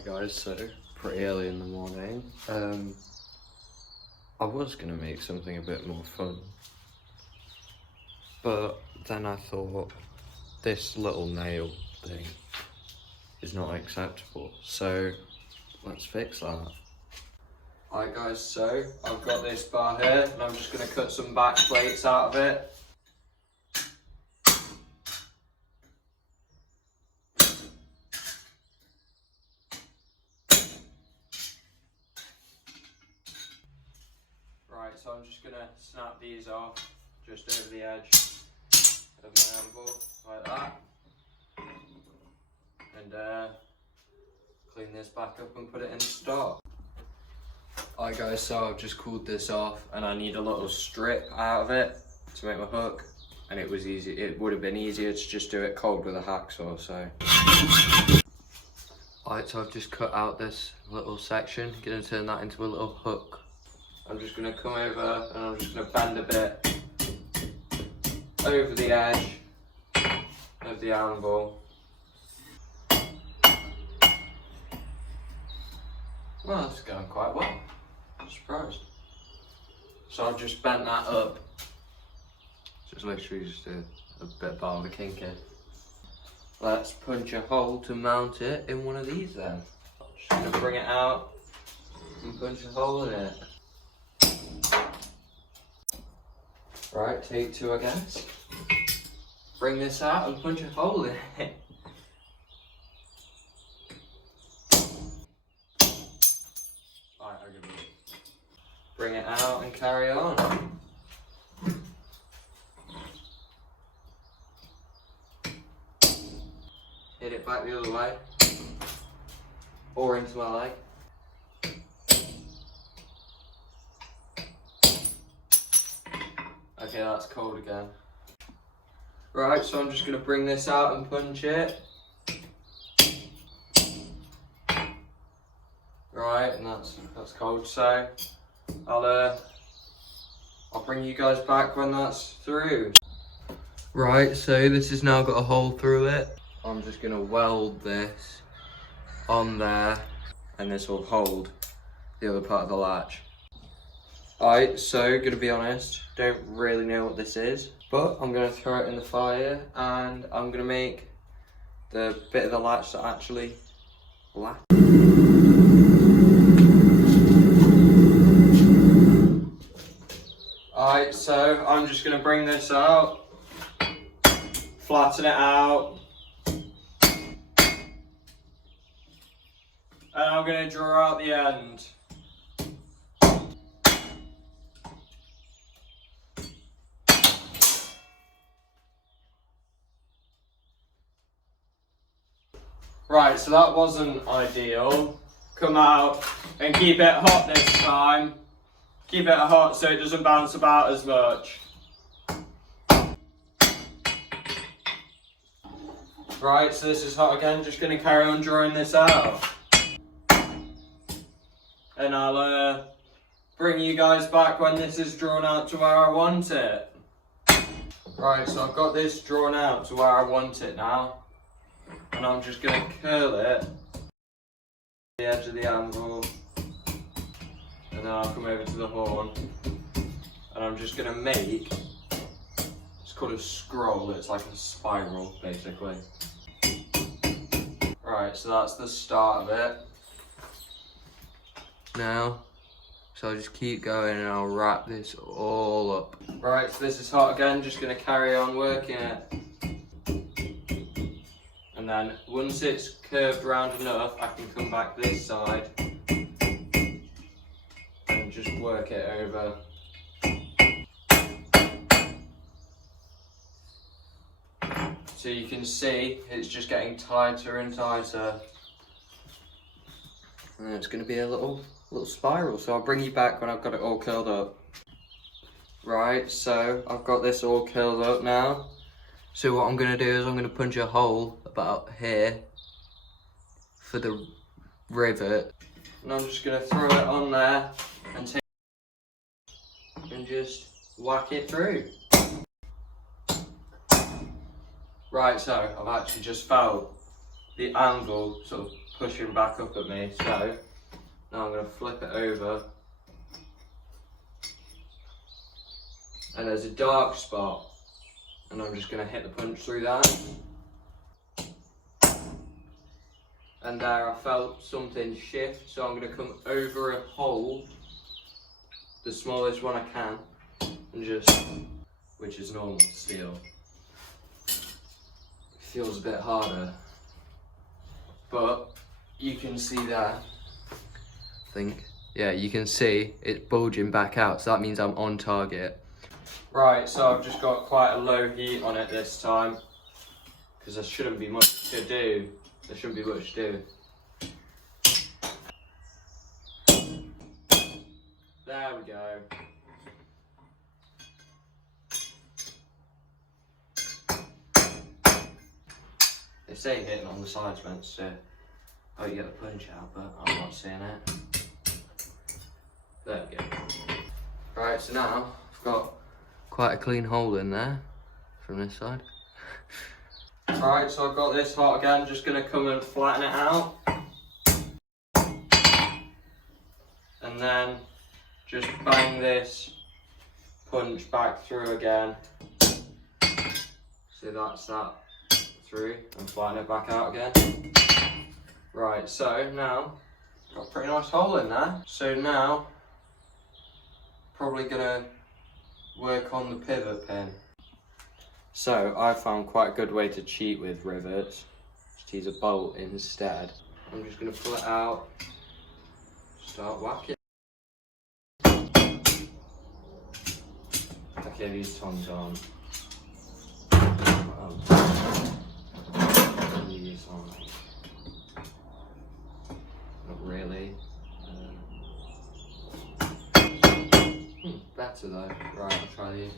Alright guys, so pretty early in the morning. I was gonna make something a bit more fun, but then I thought this little nail thing is not acceptable, so let's fix that. Alright guys, so I've got this bar here and I'm just gonna cut some back plates out of it. Right, so I'm just gonna snap these off just over the edge of my anvil, like that. And clean this back up and put it in stock. Alright guys, so I've just cooled this off and I need a little strip out of it to make my hook. And it was easy, it would have been easier to just do it cold with a hacksaw, so. Alright, so I've just cut out this little section, gonna turn that into a little hook. I'm just going to come over and I'm just going to bend a bit over the edge of the anvil. Well, that's going quite well. I'm surprised. So I've just bent that up. So it's literally just a bit bar with a kink in. Let's punch a hole to mount it in one of these then. Just going to bring it out and punch a hole in it. Right, take two I guess. Bring this out and punch a hole in it. Right, I'll give it. Bring it out and carry on. Hit it back the other way. Or into my leg. Okay, that's cold again. Right, so I'm just going to bring this out and punch it. Right, and that's cold, so I'll bring you guys back when that's through. Right, so this has now got a hole through it. I'm just going to weld this on there, and this will hold the other part of the latch. Alright, so gonna be honest, don't really know what this is, but I'm gonna throw it in the fire and I'm gonna make the bit of the latch that actually latch. Alright, so I'm just gonna bring this out, flatten it out, and I'm gonna draw out the end. Right, so that wasn't ideal. Come out and keep it hot this time. Keep it hot so it doesn't bounce about as much. Right, so this is hot again. Just going to carry on drawing this out. And I'll bring you guys back when this is drawn out to where I want it. Right, so I've got this drawn out to where I want it now. And I'm just going to curl it to the edge of the anvil, and then I'll come over to the horn, and I'm just going to make, it's called a scroll, it's like a spiral basically. Right, so that's the start of it. Now, so I'll just keep going and I'll wrap this all up. Right, so this is hot again, just going to carry on working it. And then once it's curved round enough, I can come back this side and just work it over. So you can see it's just getting tighter and tighter. And it's going to be a little spiral. So I'll bring you back when I've got it all curled up. Right, so I've got this all curled up now. So what I'm going to do is I'm going to punch a hole about here for the rivet, and I'm just going to throw it on there and take and just whack it through. Right, so I've actually just felt the angle sort of pushing back up at me. So now I'm going to flip it over. And there's a dark spot. And I'm just going to hit the punch through that. And there I felt something shift. So I'm going to come over a hole, the smallest one I can, and just, which is normal steel. Feels a bit harder. But you can see there, I think, yeah, you can see it's bulging back out. So that means I'm on target. Right, so I've just got quite a low heat on it this time, because there shouldn't be much to do. There shouldn't be much to do. There we go. They say hitting on the sides meant to how you get the punch out, but I'm not seeing it. There we go. Right, so now I've got quite a clean hole in there from this side. Alright, so I've got this hot again, just going to come and flatten it out. And then just bang this punch back through again. So that's that through, and flatten it back out again. Right, so now got a pretty nice hole in there. So now probably gonna work on the pivot pin. So I found quite a good way to cheat with rivets. Just use a bolt instead. I'm just gonna pull it out, start whacking. Okay, these tongs aren't. These aren't. Not really. Better though. Right, I'll try these.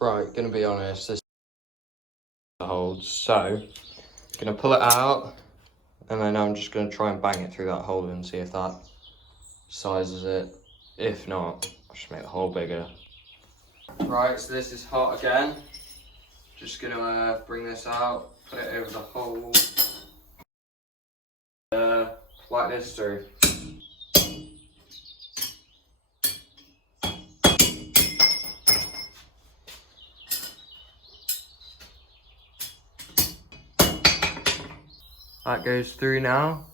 Right, gonna be honest, this holds. So, gonna pull it out, and then I'm just gonna try and bang it through that hole and see if that sizes it. If not, I'll just make the hole bigger. Right, so this is hot again. Just gonna bring this out, put it over the hole, like this through. That goes through now,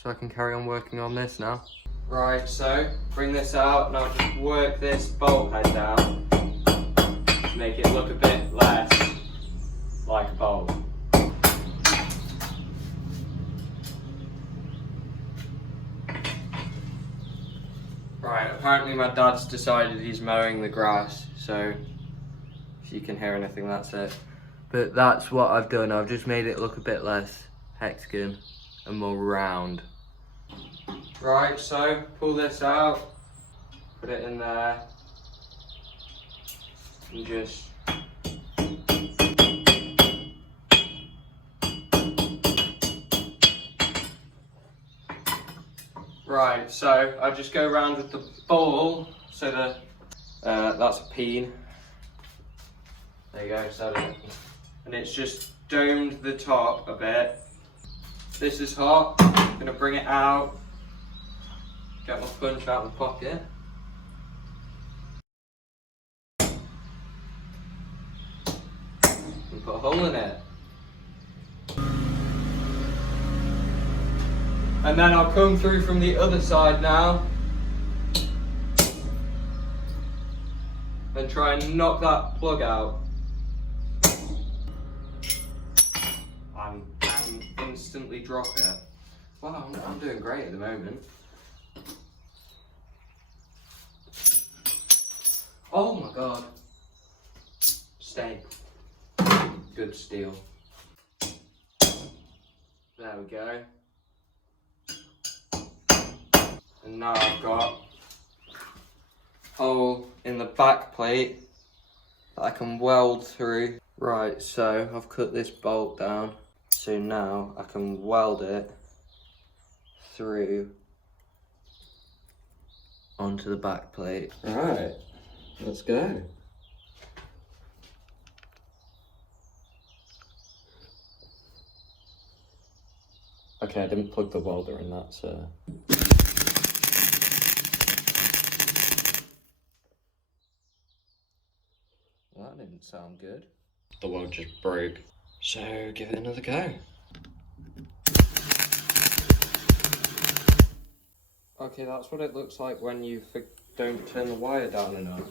so I can carry on working on this now. Right, so bring this out, now just work this bolt head down to make it look a bit less like a bolt. Right, apparently my dad's decided he's mowing the grass, so if you can hear anything, that's it. But that's what I've done. I've just made it look a bit less hexagon and more round. Right, so pull this out, put it in there, and just right, so I just go around with the ball, so that's a peen. There you go, so and it's just domed the top a bit. This is hot. I'm gonna bring it out, get my punch out of the pocket. And put a hole in it. And then I'll come through from the other side now and try and knock that plug out. And instantly drop it. Wow, I'm doing great at the moment. Oh my god. Stay. Good steel. There we go. And now I've got a hole in the back plate that I can weld through. Right, so I've cut this bolt down. So now I can weld it through onto the back plate. Alright, let's go. Okay, I didn't plug the welder in, that's well, that didn't sound good. The weld just broke. So give it another go. Okay, that's what it looks like when you don't turn the wire down enough.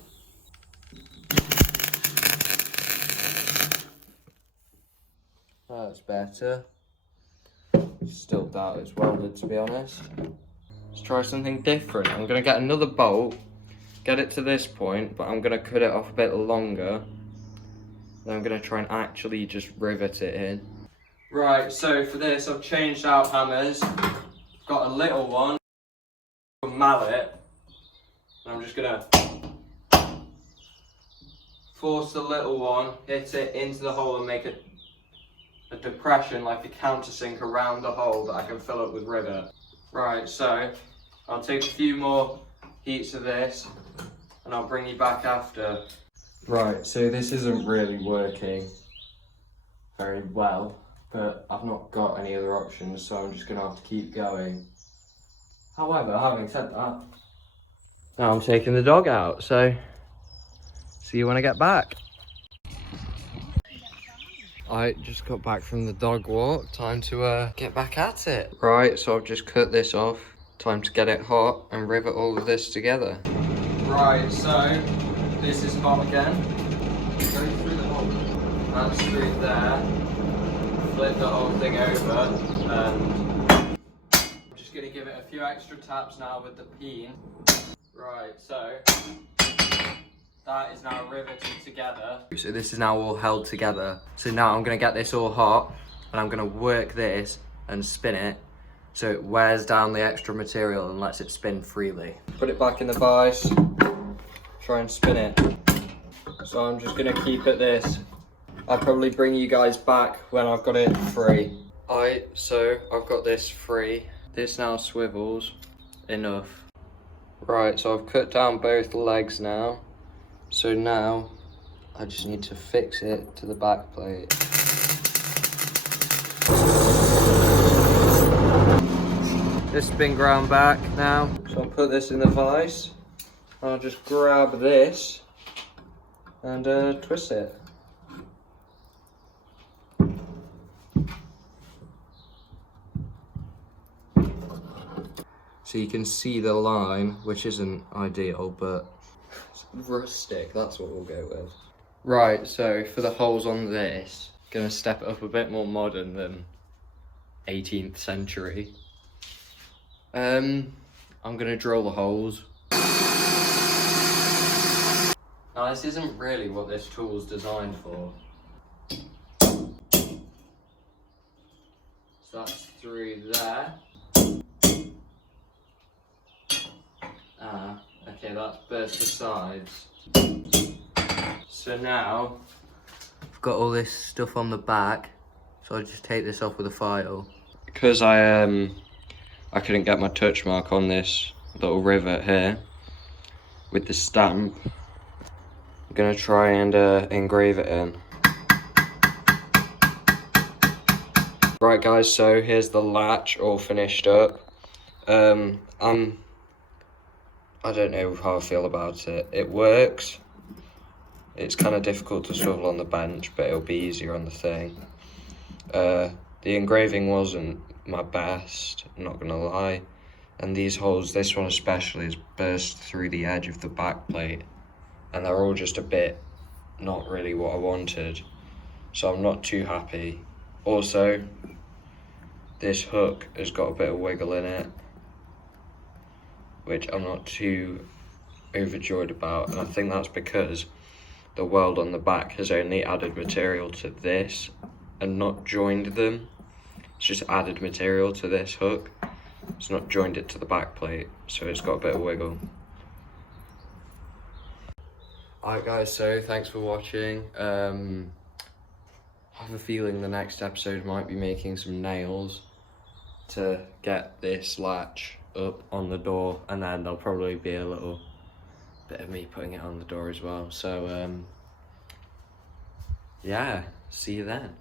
That's better. Still doubt it's welded, to be honest. Let's try something different. I'm gonna get another bolt, get it to this point, but I'm gonna cut it off a bit longer. Then I'm gonna try and actually just rivet it in. Right, so for this I've changed out hammers. Got a little one, a mallet. And I'm just gonna force the little one, hit it into the hole and make a depression, like a countersink around the hole that I can fill up with rivet. Right, so I'll take a few more heats of this and I'll bring you back after. Right, so this isn't really working very well, but I've not got any other options, so I'm just gonna have to keep going. However, having said that, now I'm taking the dog out, so see you when I get back. I just got back from the dog walk, time to get back at it. Right, so I've just cut this off, time to get it hot and rivet all of this together. Right, so this is hot again. Go through the hole. That screw there, flip the whole thing over, and I'm just gonna give it a few extra taps now with the peen. Right, so that is now riveted together. So this is now all held together. So now I'm gonna get this all hot and I'm gonna work this and spin it so it wears down the extra material and lets it spin freely. Put it back in the vise, try and spin it. So I'm just gonna keep at this. I'll probably bring you guys back when I've got it free. Alright, so I've got this free. This now swivels enough. Right, so I've cut down both legs now. So now I just need to fix it to the back plate. This has been ground back now. So I'll put this in the vise. I'll just grab this and twist it. So you can see the line, which isn't ideal, but rustic, that's what we'll go with. Right, so for the holes on this, gonna step it up a bit more modern than 18th century. I'm gonna drill the holes. Now this isn't really what this tool's designed for. So that's through there. Okay, that's burst the sides. So now, I've got all this stuff on the back, so I'll just take this off with a file. Because I couldn't get my touch mark on this little rivet here, with the stamp, I'm gonna try and engrave it in. Right guys, so here's the latch all finished up. I don't know how I feel about it. It works. It's kind of difficult to swivel on the bench, but it'll be easier on the thing. The engraving wasn't my best, I'm not gonna lie. And these holes, this one especially, is burst through the edge of the back plate. And they're all just a bit not really what I wanted. So I'm not too happy. Also, this hook has got a bit of wiggle in it, which I'm not too overjoyed about, and I think that's because the weld on the back has only added material to this and not joined them. It's just added material to this hook. It's not joined it to the back plate, so it's got a bit of wiggle. Alright guys, so thanks for watching. I have a feeling the next episode might be making some nails to get this latch up on the door, and then there'll probably be a little bit of me putting it on the door as well. So yeah, see you then.